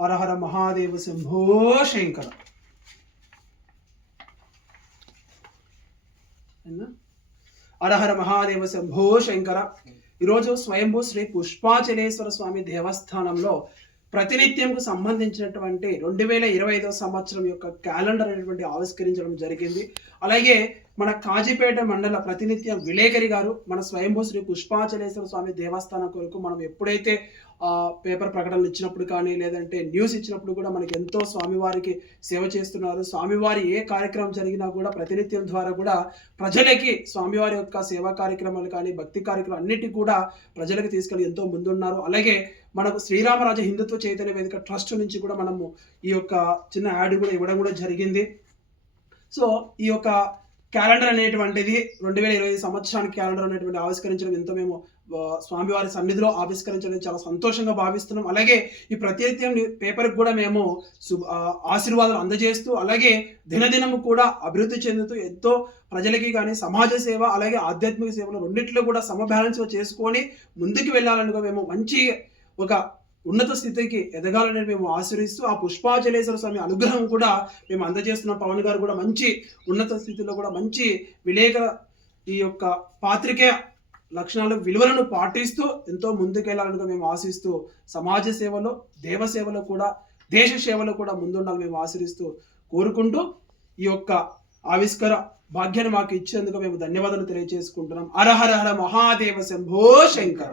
హర హర మహాదేవ శంభో శంకర. హర హర మహాదేవ శంభో శంకర. ఈరోజు స్వయంభూ శ్రీ పుష్పాచలేశ్వర స్వామి దేవస్థానంలో ప్రతినిత్యంకు సంబంధించినటువంటి 2025 సంవత్సరం యొక్క క్యాలెండర్ అనేటువంటి ఆవిష్కరించడం జరిగింది. అలాగే మన కాజీపేట మండల ప్రతినిత్యం విలేకరి గారు మన స్వయంభూ శ్రీ పుష్పాచలేశ్వర స్వామి దేవస్థానం కొరకు మనం ఎప్పుడైతే పేపర్ ప్రకటనలు ఇచ్చినప్పుడు కానీ లేదంటే న్యూస్ ఇచ్చినప్పుడు కూడా మనకి ఎంతో స్వామివారికి సేవ చేస్తున్నారు. స్వామివారి ఏ కార్యక్రమం జరిగినా కూడా ప్రతినిత్యం ద్వారా కూడా ప్రజలకి స్వామివారి యొక్క సేవా కార్యక్రమాలు కానీ భక్తి కార్యక్రమాలు అన్నిటికీ కూడా ప్రజలకు తీసుకెళ్ళి ఎంతో ముందున్నారు. అలాగే మనకు శ్రీరామరాజ హిందుత్వ చైతన్య వేదిక ట్రస్ట్ నుంచి కూడా మనము ఈ యొక్క చిన్న యాడ్ కూడా ఇవ్వడం కూడా జరిగింది. సో ఈ యొక్క క్యాలెండర్ అనేటువంటిది 2025 సంవత్సరానికి క్యాలెండర్ అనేటువంటి ఆవిష్కరించడం ఎంతో మేము స్వామివారి సన్నిధిలో ఆవిష్కరించడం చాలా సంతోషంగా భావిస్తున్నాం. అలాగే ఈ ప్రతినిత్యం పేపర్కి కూడా మేము ఆశీర్వాదాలు అందజేస్తూ అలాగే దినదినము కూడా అభివృద్ధి చెందుతూ ఎంతో ప్రజలకి కానీ సమాజ సేవ అలాగే ఆధ్యాత్మిక సేవలు రెండింటిలో కూడా సమబ్యాలెన్స్గా చేసుకొని ముందుకు వెళ్ళాలని మేము మంచి ఒక ఉన్నత స్థితికి ఎదగాలని మేము ఆశీర్వదిస్తూ ఆ పుష్పాచలేశ్వర స్వామి అనుగ్రహం కూడా మేము అందజేస్తున్నాం. పవన్ గారు కూడా మంచి ఉన్నత స్థితిలో కూడా మంచి విలేకర ఈ యొక్క పాత్రికేయ లక్షణాలు విలువలను పాటిస్తూ ఎంతో ముందుకెళ్లాలని మేము ఆశిస్తూ సమాజ సేవలో దేవ సేవలో కూడా దేశ సేవలో కూడా ముందుండాలని మేము ఆశీర్వదిస్తూ కోరుకుంటూ ఈ యొక్క ఆవిష్కర భాగ్యాన్ని మాకు ఇచ్చేందుకు మేము ధన్యవాదాలు తెలియజేసుకుంటున్నాం. హర హర హర మహాదేవ శంభో శంకర.